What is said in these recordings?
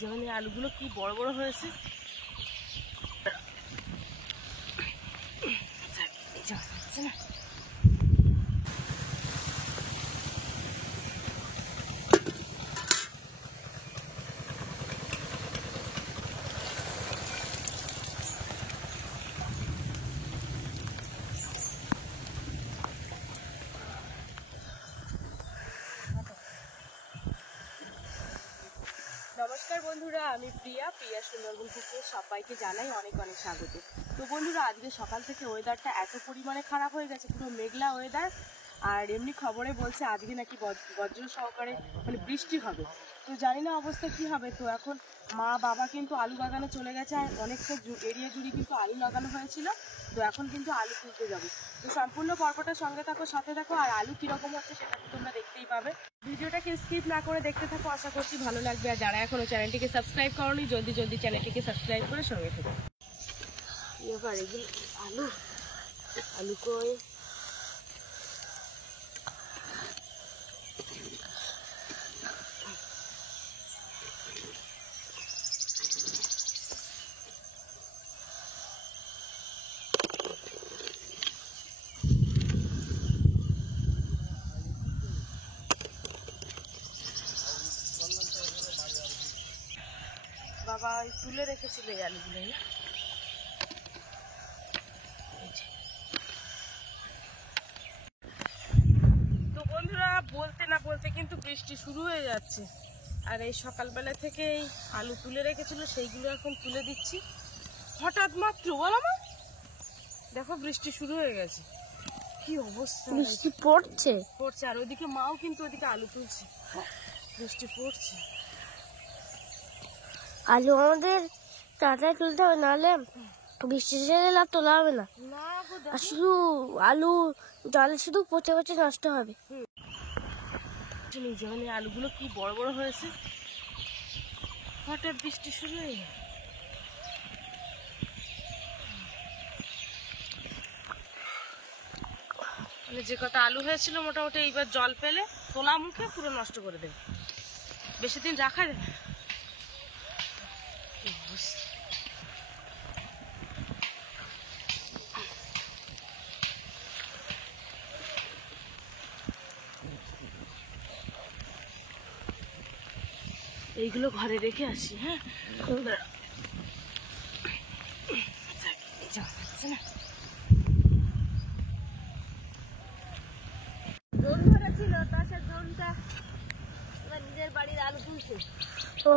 যেমন এই আলুগুলো কি বড় বড় হয়েছে। নমস্কার বন্ধুরা, আমি প্রিয়া সুন্দরবন থেকে সবাইকে জানাই অনেক অনেক স্বাগত। তো বন্ধুরা, আজকে সকাল থেকে ওয়েদারটা এত পরিমাণে খারাপ হয়ে গেছে, পুরো মেঘলা ওয়েদার। আর এমনি খবরে বলছে আজকে নাকি বজ্র সহকারে মানে বৃষ্টি হবে। তো জানি না অবস্থা কি হবে। তো এখন মা বাবা কিন্তু আলু বাগানে চলে গেছে, আর অনেকটা এরিয়া জুড়ে কিন্তু আলু লাগানো হয়েছিল। তো এখন কিন্তু আলু তুলতে যাবো। তো সম্পূর্ণ পর্বটার সঙ্গে থাকো, সাথে থাকো, আর আলু কিরকম হচ্ছে সেটা তো তোমরা দেখতেই পাবে। ভিডিওটাকে স্কিপ না করে দেখতে থাকো, আশা করছি ভালো লাগবে। আর যারা এখনো চ্যানেলটিকে সাবস্ক্রাইব করোনি, জলদি জলদি চ্যানেলটিকে সাবস্ক্রাইব করে সঙ্গে থাকো। এবার এগুলো আলু কই বাবা তুলে রেখেছিল এই আলুগুলো। তো বন্ধুরা, বলতে না বলতে কিন্তু বৃষ্টি শুরু হয়ে যাচ্ছে। আর এই সকালবেলা থেকে এই আলু তুলে রেখেছিল, সেইগুলো এখন তুলে দিচ্ছি। হঠাৎ মাত্র বলো মা, দেখো বৃষ্টি শুরু হয়ে গেছে। কি অবস্থা, বৃষ্টি পড়ছে। আর ওইদিকে মাও কিন্তু ওইদিকে আলু তুলছে, বৃষ্টি পড়ছে। আলু আমাদের টাটায় তুলতে হবে, নাহলে বৃষ্টি শেষে গেলে আর তোলা হবে না। আর শুধু আলু জলে শুধু পচে পচে নষ্ট হবে। যেমন এই আলুগুলো কি বড় বড় হয়েছে, হঠাৎ বৃষ্টি শুরু হয়ে গেল। মানে যে কটা আলু হয়েছিল মোটামুটি এইবার জল পেলে তোলা মুখে পুরো নষ্ট করে দেবে, বেশি দিন রাখা যাবে। এইগুলো ঘরে রেখে আসি। হ্যাঁ, নিজের বাড়ির আলু তুলছে। ও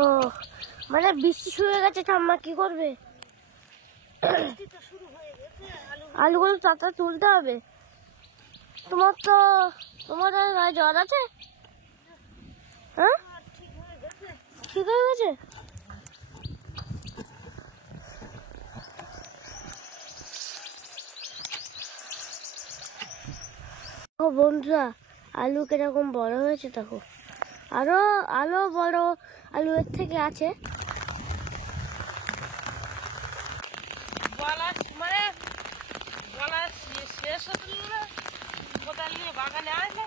মানে বৃষ্টি শুরু হয়ে গেছে, ঠাম্মা কি করবে? আলুগুলো টাটা তুলতে হবে। তোমার গায়ে জ্বর আছে? হ্যাঁ, ঠিক হয়ে গেছে। ও বন্ধুরা, আলু কিরকম বড় হয়েছে দেখো। আরো বড় আলু এর থেকে আছে। শেষ হতো না, কোদাল নিয়ে বাগানে আসলে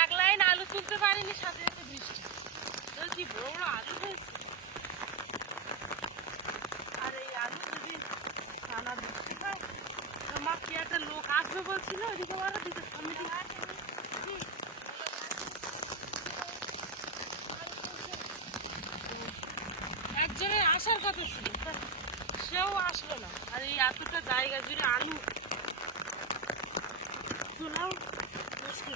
এক লাইন আলু তুলতে পারিনি, সাথে সাথে বৃষ্টি। কি বড় বড় আলু হয়েছে। আর এই আলু যদি টানা বৃষ্টি হয়, মা কি একটা লোক আসবে বলছিল, ওইদিকে দিকে সামনে একজনের আসার কথা ছিল, সেও আসলো না। আর এই এতটা জায়গা জুড়ে আলু তোলাও মুশকিল।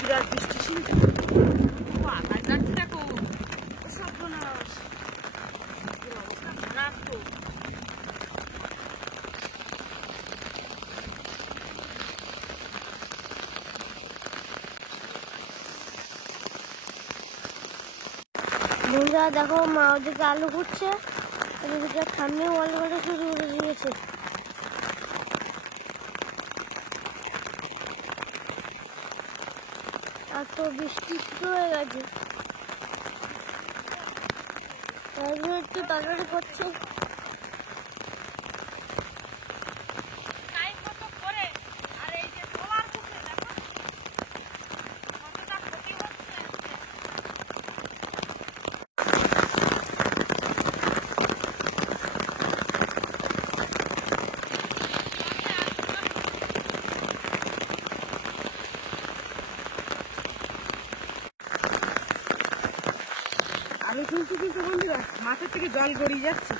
বিরাট বৃষ্টি শুরু, আকাশ যাচ্ছে দেখো, সর্বনাশ। বন্ধুরা দেখো মা ওদিকে আলু কুটছে, ওদিকে সামনে আলু কাটা শুরু করে দিয়েছে। আর তো বৃষ্টি শুরু হয়ে গেছে, একটু তাড়াতাড়ি করছে। আলু তুলছি কিন্তু বন্ধুরা মাথা থেকে জল গড়িয়ে যাচ্ছে।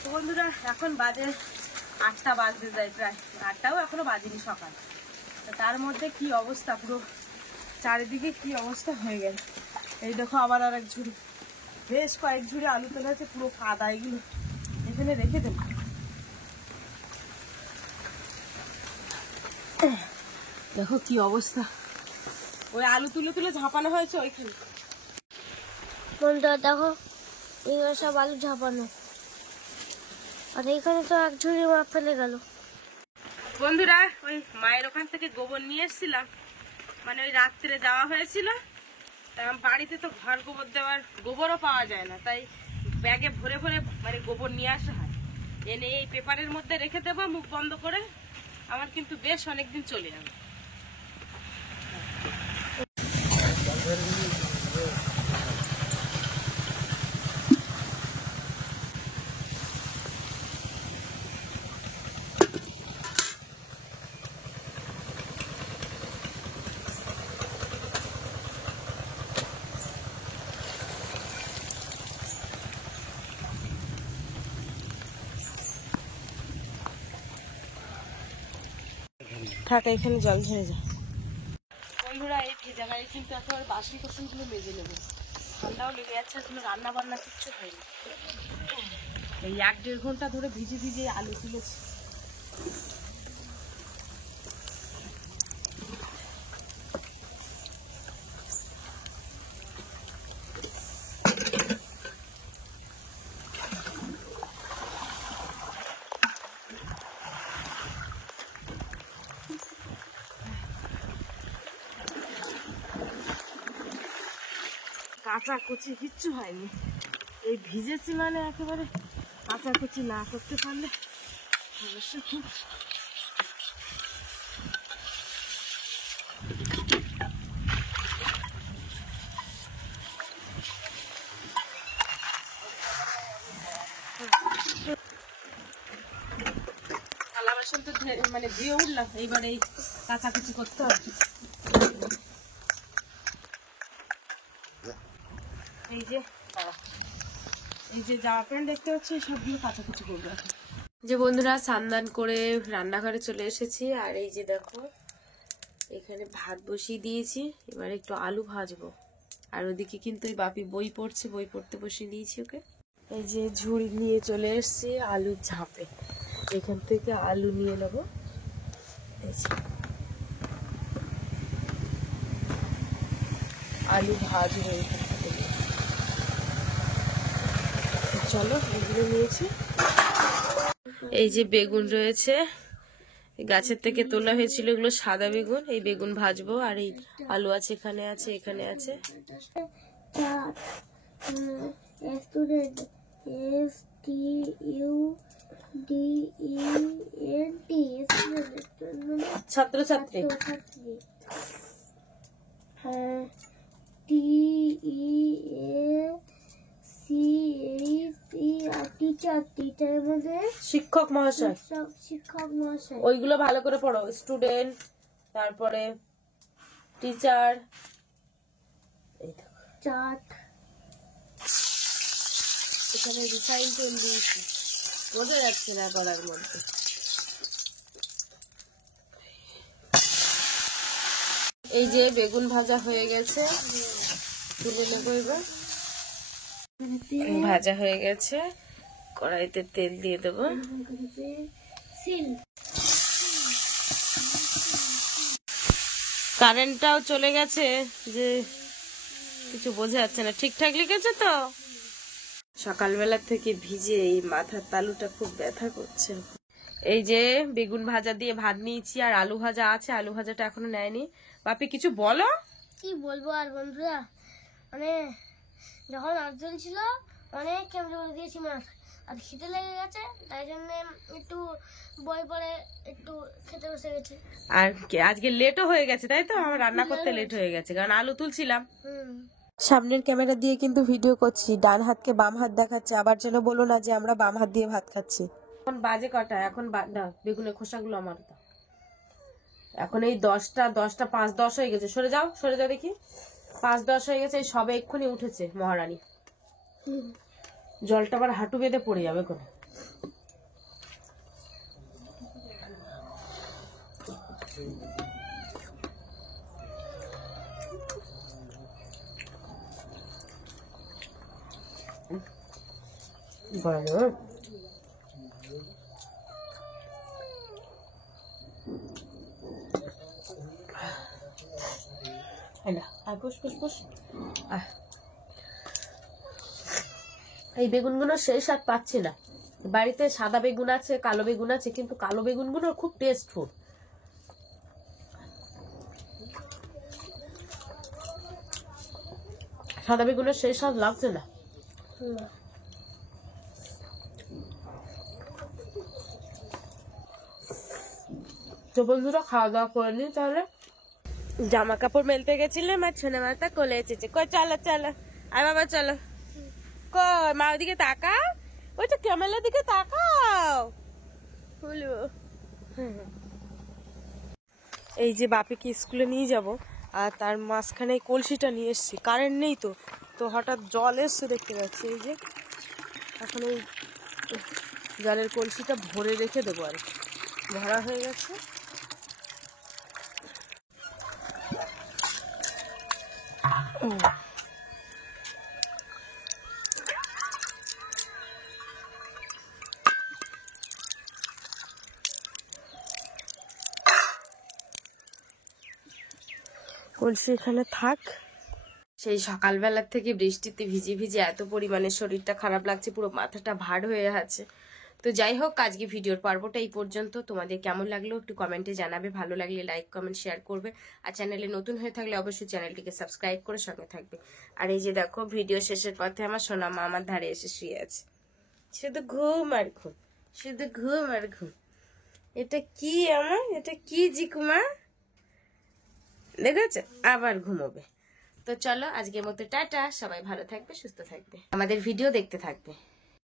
তো বন্ধুরা এখন বাজে 8টা বাজতে যায়, প্রায় 8টাও এখনো বাজেনি সকাল। তার মধ্যে কি অবস্থা, পুরো চারিদিকে কি অবস্থা হয়ে গেল। এই দেখো আবার আর এক ঝুড়ি, বেশ কয়েক ঝুড়ি আলু তোলা আছে, পুরো কাদা। এগুলো এখানে রেখে দেবো। দেখো কি অবস্থা, ওই আলু তুলে তুলে ঝাঁপানো হয়েছে ওইখানে। বন্ধুরা দেখো এগুলো সব আলু ঝাপানো, আর এইখানে তো এক ঝুড়ি মা ফেলে গেল। বন্ধুরা ওই মায়ের ওখান থেকে গোবর নিয়ে এসেছিলাম, মানে ওই রাত্রে যাওয়া হয়েছিল, বাড়িতে তো ঘর গোবর দেওয়ার গোবরও পাওয়া যায় না, তাই ব্যাগে ভরে ভরে মানে গোবর নিয়ে আসা হয়। এনে এই পেপারের মধ্যে রেখে দেবো মুখ বন্ধ করে, আমার কিন্তু বেশ অনেকদিন চলে যাবে। থাকা এখানে জল ঝরে যায়। বন্ধুরা এই ভেজা গায়ে কিন্তু একেবারে বাসি কোসনগুলো মেজে নেবো, ঠান্ডাও লেগে যাচ্ছে, কোনো রান্না বান্না কিচ্ছু হয়নি। এই 1-1.5 ঘন্টা ধরে ভিজে ভিজে আলু তুলেছি। কাঁচা কুচি কিচ্ছু হয়নি, এই ভিজেছি মানে একেবারে কাঁচা কুচি না করতে পারলে অবশ্য খুব থালা বাসন তো মানে ধুয়ে উঠলাম, এইবার এই কাঁচা কুচি করতে হবে। এই যে জামা প্যান্ট দেখতে পাচ্ছি সবগুলো কাচাকুচি করবো এখন। যে বন্ধুরা স্নান করে রান্নাঘরে চলে এসেছি, আর এই যে দেখো এখানে ভাত বসিয়ে দিয়েছি, এবার একটু আলু ভাজবো। আর ওদিকে কিন্তু ওই বাপি বই পড়ছে, বই পড়তে বসিয়ে দিয়েছি ওকে। এই যে ঝুড়ি নিয়ে চলে এসেছি আলুর ঝাঁপে, এখান থেকে আলু নিয়ে নেবো। এই যে আলু ভাজবো এখান থেকে, চলো এগুলো নিয়েছি। এই যে বেগুন রয়েছে, গাছের থেকে তোলা হয়েছিল, এগুলো সাদা বেগুন, এই বেগুন ভাজবো। আর এই আলু আছে, এখানে আছে, এখানে আছে। ছাত্রছাত্রী টিচার টিচারের মধ্যে শিক্ষক মহাশয়, শিক্ষক মহাশয়। ওইগুলো ভালো করে পড়ো। স্টুডেন্ট, তারপরে টিচার, এই দেখো চার্ট। এখানে রিফাইন তেল দিয়েছি, বোঝা যাচ্ছে না কলার মধ্যে। এই যে বেগুন ভাজা হয়ে গেছে, তুলে নেবো এবার। ভাজা হয়ে গেছে, কড়াইতে তেল দিয়ে দেবো। কারেন্টটাও চলে গেছে, যে কিছু বোঝা যাচ্ছে না। ঠিকঠাক লিখেছে তো? সকালবেলা থেকে ভিজে এই মাথার তালুটা খুব ব্যথা করছে। এই যে বেগুন ভাজা দিয়ে ভাত নিয়েছি, আর আলু ভাজা আছে, আলু ভাজাটা এখনো নেয়নি। বাপি কিছু বলো। কি বলবো আর বন্ধুরা, মানে যখন আর্জেন্ট ছিল অনেক কেমন করে দিয়েছি মাছ, আর খিদে লেগে গেছে, তাই জন্য একটু বই পড়ে একটু খেতে বসে গেছে। আর আজকে লেটও হয়ে গেছে, তাই তো? আমার রান্না করতে লেট হয়ে গেছে, কারণ আলু তুলছিলাম। সামনের ক্যামেরা দিয়ে কিন্তু ভিডিও করছি, ডান হাতকে বাম হাত দেখাচ্ছে, আবার যেন বলো না যে আমরা বাম হাত দিয়ে ভাত খাচ্ছি। এখন বাজে কটা? এখন দাও বেগুনের খোসাগুলো আমার দাও। এখন এই 10টা 5-10 হয়ে গেছে। সরে যাও, সরে যাও দেখি। 5-10 হয়ে গেছে, সবে এক্ষুনি উঠেছে মহারানী। জলটা আবার হাঁটু বেঁধে পড়ে যাবে কোনো। এই বেগুনগুলো সেই স্বাদ পাচ্ছি না। বাড়িতে সাদা বেগুন আছে, কালো বেগুন আছে, কিন্তু কালো বেগুনগুলো খুব টেস্টফুল। সাদা বেগুনের সেই স্বাদ লাগছে না। তো বন্ধুরা, খাওয়া দাওয়া করে নি তাহলে। জামা কাপড় মেলতে গেছিলাম, আর ছোনা মাথা কোলে এসেছে। কই চলো চলো, আর বাবা চলো। কই মা ওদিকে তাকাও, ওই তো ক্যামেরার দিকে তাকাও। বলবো এই যে বাপিকে স্কুলে নিয়ে যাব, আর তার মাঝখানে এই কলসিটা নিয়ে এসছি। কারেন্ট নেই তো, তো হঠাৎ জল এসছে দেখতে পাচ্ছি। এই যে এখন এই জলের কলসিটা ভরে রেখে দেবো, আর ভরা হয়ে গেছে। কলসি এখানে থাক। সেই সকালবেলার থেকে বৃষ্টিতে ভিজে ভিজে এত পরিমাণে শরীরটা খারাপ লাগছে, পুরো মাথাটা ভার হয়ে আছে। তো যাই হোক, আজকে ভিডিওর পর্বটা এই পর্যন্ত। তোমাদের কেমন লাগলো একটু কমেন্টে জানাবে। ভালো লাগলে লাইক কমেন্ট শেয়ার করবে, আর চ্যানেলে নতুন হয়ে থাকলে অবশ্যই চ্যানেলটিকে সাবস্ক্রাইব করে সঙ্গে থাকবে। আর এই যে দেখো, ভিডিও শেষের পথে আমার সোনা মা আমার ধারে এসে শুয়ে আছে। শুধু ঘুম আর ঘুম, শুধু ঘুম আর ঘুম। এটা কি আমার, এটা কি জিকুমা দেখেছ? আবার ঘুমোবে। তো চলো আজকের মতো টাটা। সবাই ভালো থাকবে, সুস্থ থাকবে, আমাদের ভিডিও দেখতে থাকবে।